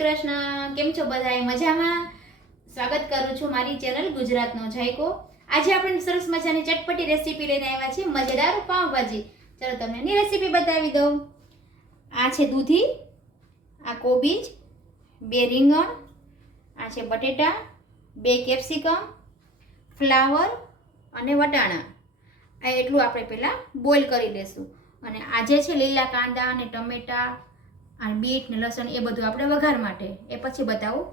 કૃષ્ણ, કેમ છો બધાય? મજામાં? સ્વાગત કરું છું મારી ચેનલ ગુજરાતનો જાયકો. આજે આપણે સરસ મજાની ચટપટી રેસીપી લઈને આવ્યા છીએ, મજેદાર પાવભાજી. ચલો તમને એની રેસીપી બતાવી દઉં. આ છે દૂધી, આ કોબીજ, 2 રીંગણ, આ છે બટેટા, 2 કેપ્સિકમ, ફ્લાવર અને વટાણા. આ એટલું આપણે પહેલાં બોઇલ કરી લેશું. અને આજે છે લીલા કાંદા અને ટમેટા અને બીટ ને લસણ એ બધું આપણે વઘાર માટે, એ પછી બતાવું.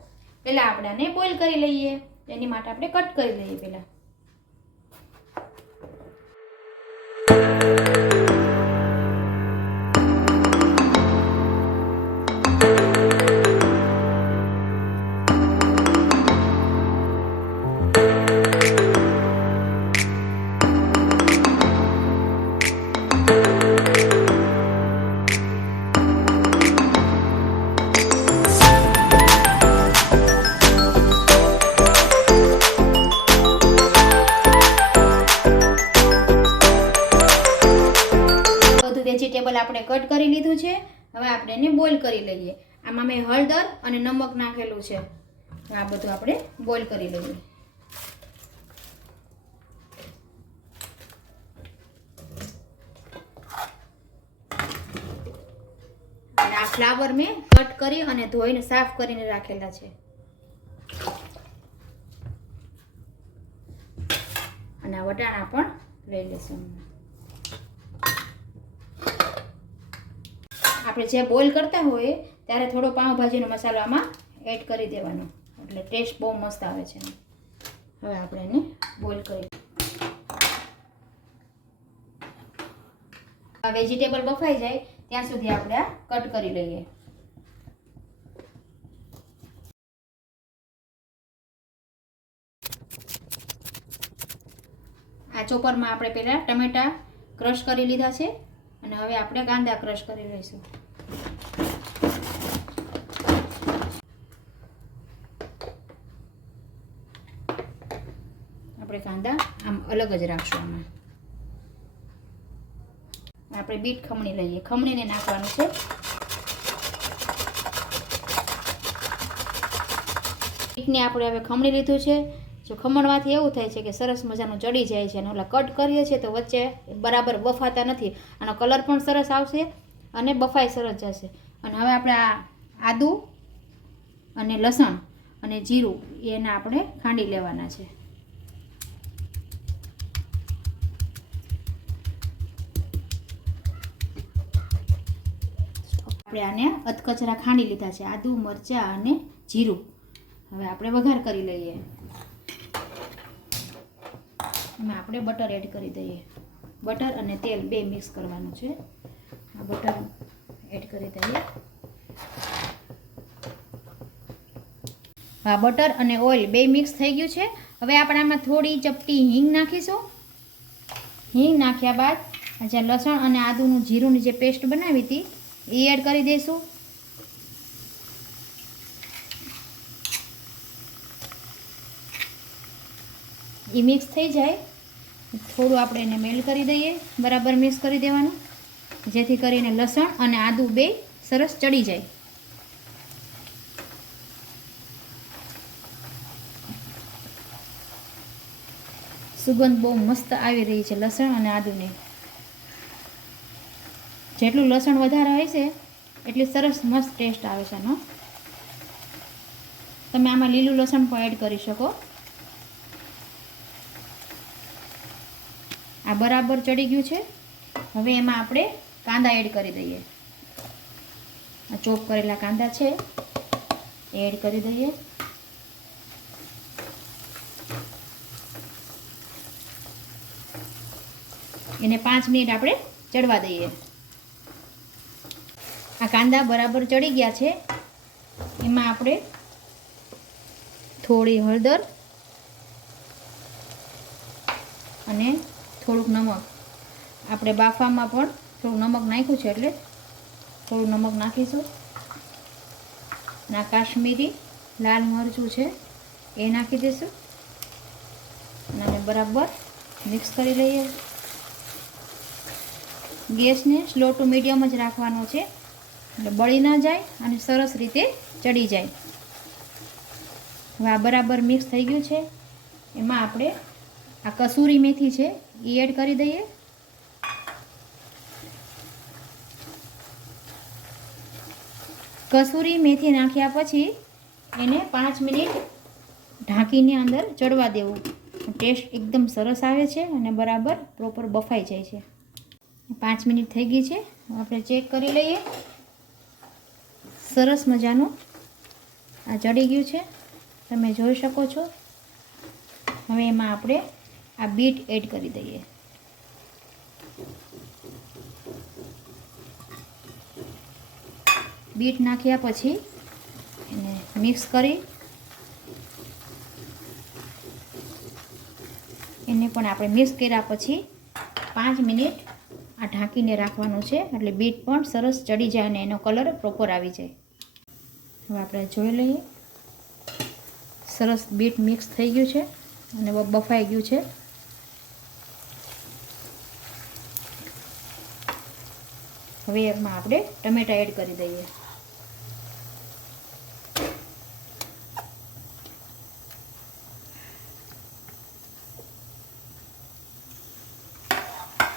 પહેલાં આપણે આને બોઇલ કરી લઈએ. એની માટે આપણે કટ કરી લઈએ પહેલાં. વેજીટેબલ આપણે કટ કરી લીધું છે. હવે આપણે એને બોઇલ કરી લઈએ. આમાં મેં હળદર અને નમક નાખેલું છે. આ બધું આપણે બોઇલ કરી લઈએ. અને આ ફ્લાવર મેં કટ કરી અને ધોઈને સાફ કરીને રાખેલા છે. અને આ વટાણા પણ લઈ લેશું. આપણે જે બોઇલ કરતા હોઈએ ત્યારે થોડો પાવભાજીનો મસાલો આમાં એડ કરી દેવાનો, એટલે ટેસ્ટ બહુ મસ્ત આવે છે. હવે આપણે એને બોઇલ કરી. આ વેજીટેબલ બફાઈ જાય ત્યાં સુધી આપણે આ કટ કરી લઈએ. આ ચોપરમાં આપણે પહેલાં ટમેટા ક્રશ કરી લીધા છે અને હવે આપણે કાંદા ક્રશ કરી લઈશું. આપણે કાંદા આમ અલગ જ રાખશું. આમાં આપણે બીટ ખમણી લઈએ. ખમણીને નાખવાનું છે. બીટને આપણે હવે ખમણી લીધું છે. જો ખમણવાથી એવું થાય છે કે સરસ મજાનું ચડી જાય છે અને ઓલા કટ કરીએ છીએ તો વચ્ચે બરાબર બફાતા નથી. આનો કલર પણ સરસ આવશે અને બફાઈ સરસ જશે. અને હવે આપણે આ આદું અને લસણ અને જીરું એના આપણે ખાંડી લેવાના છે. આપણે આને અધકચરા ખાંડી લીધા છે, આદું, મરચાં અને જીરું. હવે આપણે વઘાર કરી લઈએ. એમાં આપણે બટર એડ કરી દઈએ. બટર અને તેલ બે મિક્સ કરવાનું છે. આ બટર એડ કરી દઈએ. આ બટર અને ઓઇલ બે મિક્સ થઈ ગયું છે. હવે આપણે આમાં થોડી ચપટી હિંગ નાખીશું. હિંગ નાખ્યા બાદ જે લસણ અને આદુનું જીરુંની જે પેસ્ટ બનાવી હતી એ એડ કરી દઈશું. એ મિક્સ થઈ જાય થોડું આપણે એને મેલ્ટ કરી દઈએ. બરાબર મિક્સ કરી દેવાનું, જેથી કરીને લસણ અને આદું બે સરસ ચડી જાય. સુગંધ બહુ મસ્ત આવી રહી છે લસણ અને આદુને. જેટલું લસણ વધારે હોય છે એટલી સરસ મસ્ત ટેસ્ટ આવે છે એનો. તમે આમાં લીલું લસણ પણ એડ કરી શકો. આ બરાબર ચડી ગયું છે. હવે એમાં આપણે કાંદા એડ કરી દઈએ. આ ચોપ કરેલા કાંદા છે એ એડ કરી દઈએ. એને 5 મિનિટ આપણે ચડવા દઈએ. આ કાંદા બરાબર ચડી ગયા છે. એમાં આપણે થોડી હળદર અને થોડુંક નમક, આપણે બાફામાં પણ થોડું નમક નાખ્યું છે એટલે થોડું નમક નાખીશું. ના કાશ્મીરી લાલ મરચું છે એ નાખી દઈશું અને બરાબર મિક્સ કરી લઈએ. ગેસને સ્લો ટુ મીડિયમ જ રાખવાનો છે. એટલે બળી ન જાય અને સરસ રીતે ચડી જાય. હવે આ બરાબર મિક્સ થઈ ગયું છે. એમાં આપણે આ કસૂરી મેથી છે એ એડ કરી દઈએ. કસૂરી મેથી નાખ્યા પછી એને 5 મિનિટ ઢાંકીને અંદર ચડવા દેવું. ટેસ્ટ એકદમ સરસ આવે છે અને બરાબર પ્રોપર બફાઈ જાય છે. 5 મિનિટ થઈ ગઈ છે. આપણે ચેક કરી લઈએ. સરસ મજાનું આ ચડી ગયું છે, તમે જોઈ શકો છો. હવે એમાં આપણે આ બીટ એડ કરી દઈએ. બીટ નાખ્યા પછી એને મિક્સ કરી એને પણ આપણે મિક્સ કર્યા પછી 5 મિનિટ આ ઢાંકીને રાખવાનું છે, એટલે બીટ પણ સરસ ચડી જાય અને એનો કલર પ્રોપર આવી જાય. હવે આપણે જોઈ લઈએ. સરસ બીટ મિક્સ થઈ ગયું છે અને બફાઈ ગયું છે. હવે એમાં આપણે ટમેટા એડ કરી દઈએ.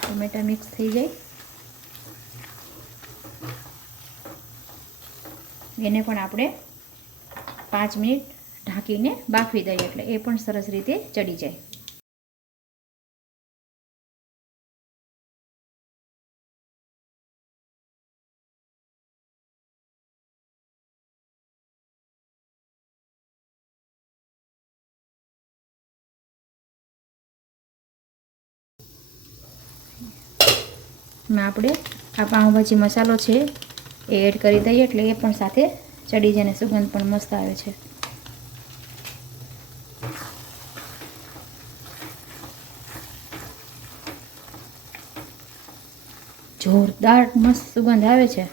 ટમેટા મિક્સ થઈ જાય એને પણ આપણે 5 મિનિટ ઢાંકીને બાફી દઈએ, એટલે એ પણ સરસ રીતે ચડી જાય. આપણે આ પાઉંભાજી મસાલો છે એ એડ કરી દઈએ, એટલે એ પણ સાથે ચડી જાય અને સુગંધ પણ મસ્ત આવે છે. જોરદાર મસ્ત સુગંધ આવે છે.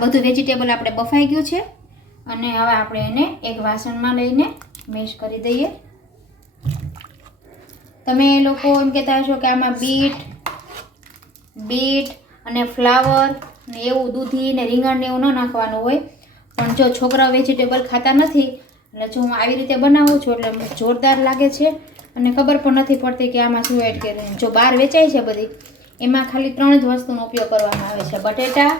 બધું વેજીટેબલ આપણે બફાઈ ગયું છે અને હવે આપણે એને એક વાસણમાં લઈને મેશ કરી દઈએ. તમે લોકો એમ કહેતા હશો કે આમાં બીટ અને ફ્લાવર ને એવું દૂધી ને રીંગણ ને એવું ન નાખવાનું હોય, પણ જો છોકરાઓ વેજીટેબલ ખાતા નથી એટલે જો હું આવી રીતે બનાવું છું એટલે જોરદાર લાગે છે અને ખબર પણ નથી પડતી કે આમાં શું એડ કરીએ. જો બહાર વેચાય છે બધી, એમાં ખાલી 3 જ વસ્તુનો ઉપયોગ કરવામાં આવે છે: બટેટા,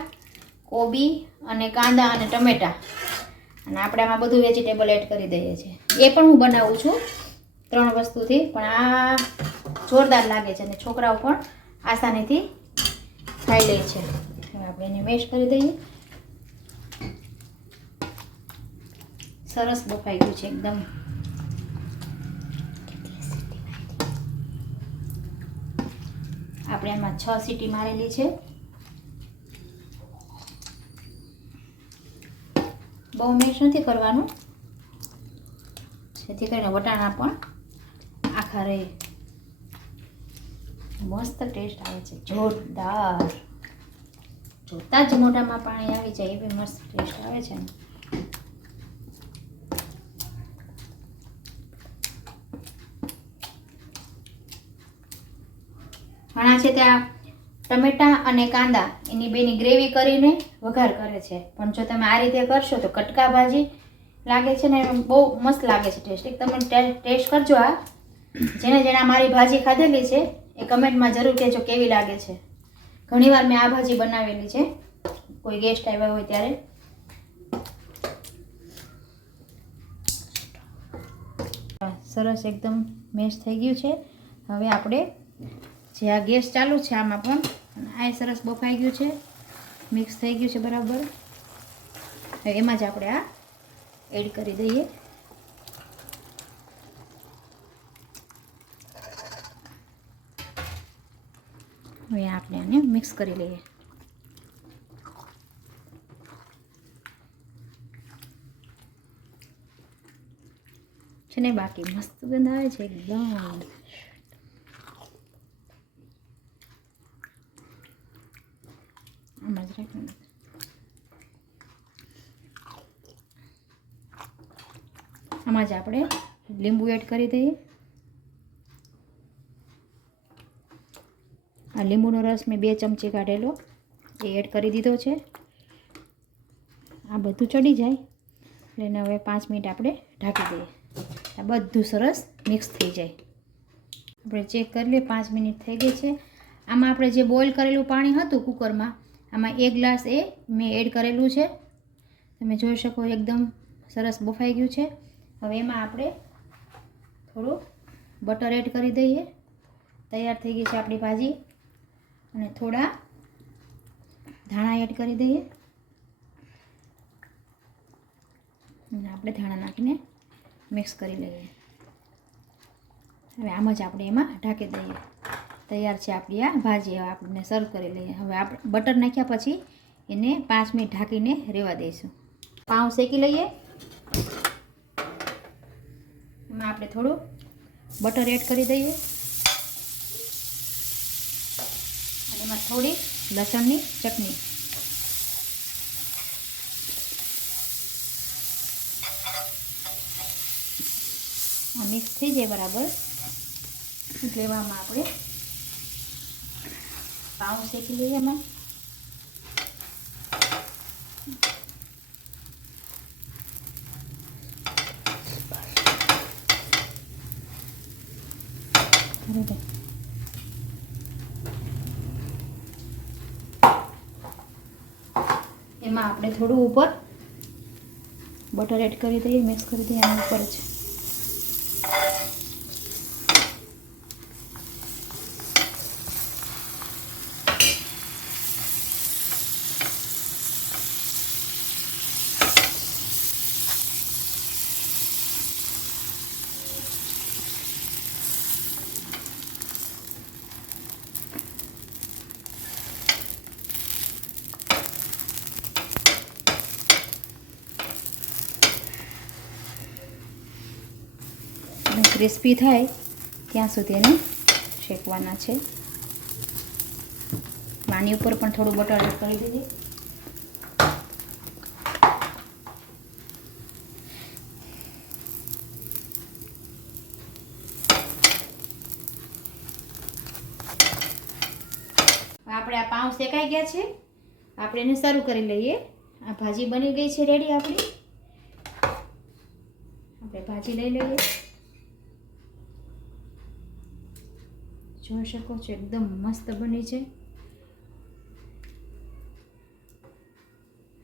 કોબી અને કાંદા અને ટમેટા. અને આપણે આમાં બધું વેજીટેબલ એડ કરી દઈએ છીએ. એ પણ હું બનાવું છું 3 વસ્તુથી, પણ આ જોરદાર લાગે છે અને છોકરાઓ પણ આસાનીથી ખાઈ લે છે. હવે આપણે એને મેશ કરી દઈએ. સરસ બફાઈ ગયું છે એકદમ. આપણે આમાં 6 સીટી મારેલી છે. બહુ મેશ નથી કરવાનું, જેથી કરીને વટાણા પણ આખા રહે. મસ્ત ટેસ્ટ આવે છે, જોરદાર. જોતા જ મોઢામાં પાણી આવી જાય એવી મસ્ત ટેસ્ટ આવે છે. ઘણા છે ત્યાં ટમેટા અને કાંદા એની બેની ગ્રેવી કરીને વઘાર કરે છે, પણ જો તમે આ રીતે કરશો તો કટકા ભાજી લાગે છે ને બહુ મસ્ત લાગે છે ટેસ્ટ. એક તમે ટેસ્ટ કરજો. આ જેને મારી ભાજી ખાધેલી છે એ કમેન્ટમાં જરૂર કહેજો કેવી લાગે છે. ઘણીવાર મેં આ ભાજી બનાવેલી છે કોઈ ગેસ્ટ આવ્યા હોય ત્યારે. સરસ એકદમ મેશ થઈ ગયું છે. હવે આપણે જે આ ગેસ ચાલુ છે આમાં પણ આ સરસ બફાઈ ગયું છે, મિક્સ થઈ ગયું છે બરાબર. હવે એમાં જ આપણે આ એડ કરી દઈએ. હવે આપણે આને મિક્સ કરી લઈએ. છે ને બાકી મસ્ત ગંધ આવે છે એકદમ. આમાં જ રાખવાનું. આમાં જ આપણે લીંબુ એડ કરી દઈએ. આ લીંબુનો રસ મેં 2 ચમચી કાઢેલો એ એડ કરી દીધો છે. આ બધું ચડી જાય એટલે એને હવે 5 મિનિટ આપણે ઢાંકી દઈએ. આ બધું સરસ મિક્સ થઈ જાય. આપણે ચેક કરી લઈએ 5 મિનિટ થઈ ગઈ છે. આમાં આપણે જે બોઇલ કરેલું પાણી હતું કુકરમાં, આમાં 1 ગ્લાસ એ મેં એડ કરેલું છે. તમે જોઈ શકો એકદમ સરસ બફાઈ ગયું છે. હવે એમાં આપણે થોડું બટર એડ કરી દઈએ. તૈયાર થઈ ગઈ છે આપણી ભાજી. અને થોડા ધાણા એડ કરી દઈએ. અને આપણે ધાણા નાખીને મિક્સ કરી લઈએ. હવે આમ જ આપણે એમાં ઢાંકી દઈએ. તૈયાર છે આપણી આ ભાજી. હવે આપણે સર્વ કરી લઈએ. હવે આપણે બટર નાખ્યા પછી એને 5 મિનિટ ઢાંકીને રહેવા દઈશું. પાઉં શેકી લઈએ. એમાં આપણે થોડું બટર એડ કરી દઈએ. અને એમાં થોડી લસણની ચટણી. આ મિક્સ થઈ જાય બરાબર એટલે એમાં આપણે પાઉં શેકી લઈએ. એમાં એમાં આપણે થોડું ઉપર બટર એડ કરી દઈએ. મિક્સ કરી દઈએ આના ઉપર જ. ક્રિસ્પી થાય ત્યાં સુધી એને શેકવાના છે. આની ઉપર પણ થોડું બટર એડ કરી દીધી. આપણે આ પાઉં શેકાઈ ગયા છે. આપણે એને સર્વ કરી લઈએ. આ ભાજી બની ગઈ છે રેડી આપણી. આપણે ભાજી લઈ લઈએ. જોઈ શકો છો એકદમ મસ્ત બની છે.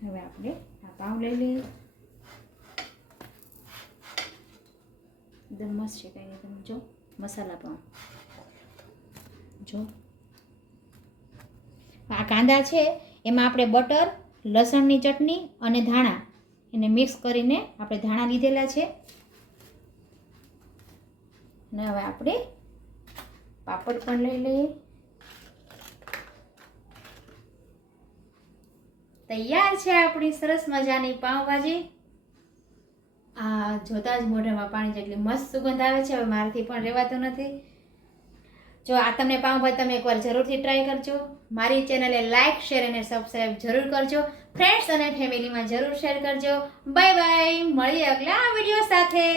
હવે આપણે આ પાઉં લઈ લઈએ. એકદમ મસ્ત છે. કઈ તમે જો મસાલા પાઉં જો. આ કાંદા છે એમાં આપણે બટર, લસણની ચટણી અને ધાણા એને મિક્સ કરીને આપણે ધાણા લીધેલા છે. અને હવે આપણે પાપડ પણ લઈ લઈએ. તૈયાર છે આપણી સરસ મજાની પાઉંભાજી. આ જોતા જ મોઢામાં પાણી જેટલી મસ્ત સુગંધ આવે છે. હવે મારાથી પણ રહેવાતું નથી. જો આ તમને પાઉંભાજી તમે એકવાર જરૂરથી ટ્રાય કરજો. મારી ચેનલે લાઇક, શેર અને સબસ્ક્રાઈબ જરૂર કરજો. ફ્રેન્ડ્સ અને ફેમિલીમાં જરૂર શેર કરજો. Bye bye. મળીએ અગલા વિડીયો સાથે.